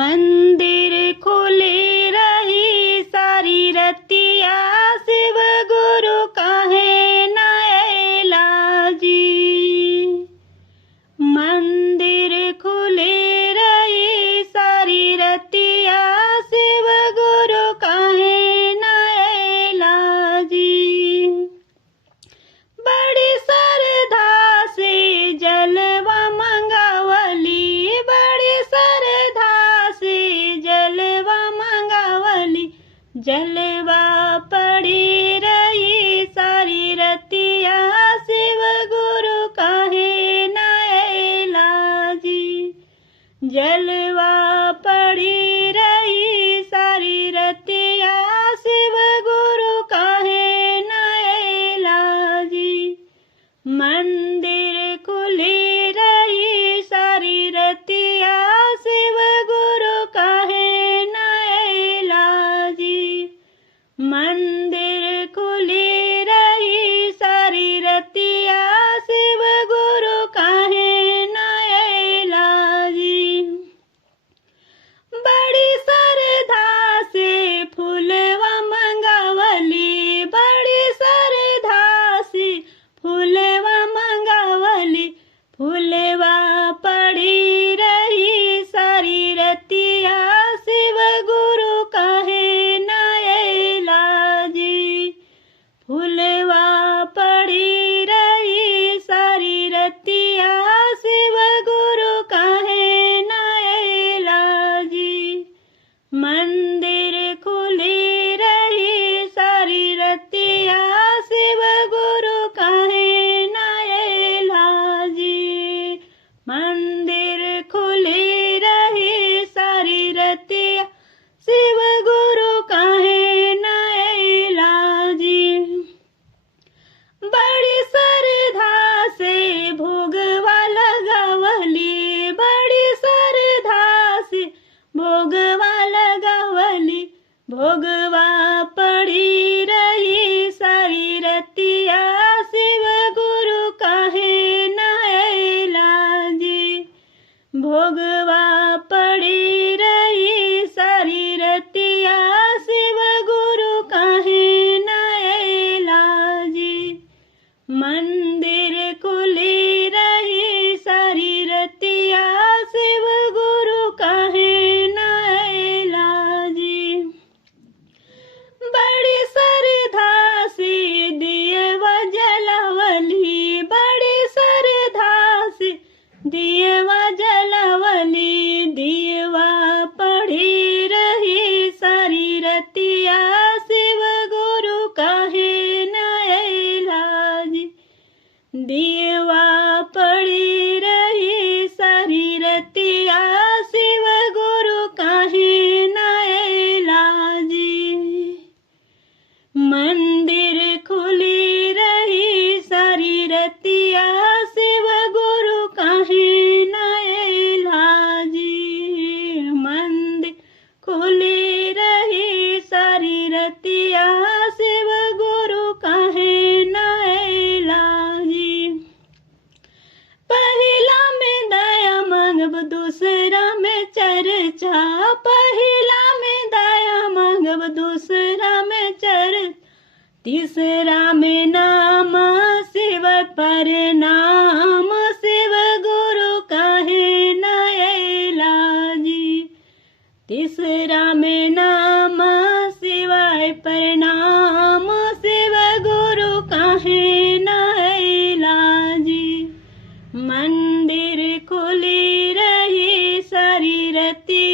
मंदिर खुली रही सारी रतिया, शिव गुरु काहे न अइला जी। मंदिर खुली रही सारी रतिया, शिव गुरु काहे न अइला जी। बड़ी श्रद्धा से जलवा मंगावली, बड़ी श्रद्धा से जलवा मंगावली, जलवा पड़ी रही सारी रतिया, शिव गुरु काहे न अइला जी। जलवा पड़ी रही सारी रतिया, शिव गुरु काहे न अइला जी। मंदिर खुली रही सारी रतिया, शिव गुरु काहे न अइला जी। मंदिर खुली रही सारी रतिया, शिव गुरु काहे न अइला जी। बड़ी श्रद्धा से फूलवा मंगावली, बड़ी श्रद्धा से फूलवा मंगावली, फूलवा पड़ी रही सारी रतिया, शिव गुरु काहे न अइला जी। फूलवा पड़ी रही सारी रतिया, शिव गुरु काहे न अइला जी। मंदिर खुली रही सारी रतिया, शिव गुरु काहे न अइला जी। मंदिर खुली रही सारी रतिया, शिव गुरु काहे न अइला जी। बड़ी श्रद्धा से भोगवा लगावली, बड़ी श्रद्धा से भोगवा लगावली, भोगवा पड़ी रही सारी रतिया, शिव गुरु काहे न अइला जी। भोगवा पड़ी रही सारी रतिया, शिव गुरु काहे न अइला जी। मंदिर खुली रही सारी रतिया, शिव गुरु काहे न अइला जी। बड़ी श्रद्धा से दियवा जलावली, बड़ी श्रद्धा से दियवा जलावली, दियवा पड़ी रही सारी रतिया, शिव गुरु काहे न अइला जी। दियवा पड़ी रही सारी रतिया, शिव गुरु काहे न अइला जी। मंदिर खुली रही सारी रतिया, शिव गुरु काहे न अइला जी। मंदिर खुली रही सारी रतिया, शिव गुरु काहे न अइला जी। पहिला में दया मांगब दूसरा में चर्चा, पहिला में दया मांगब दूसरा में चर्चा, तीसरा में नाम शिव पर नाम, शिव गुरु काहे न अइला जी। तीसरा में नाम शिवाय पर नाम, शिव गुरु काहे न अइला जी। मंदिर खुली रही सारी रतिया,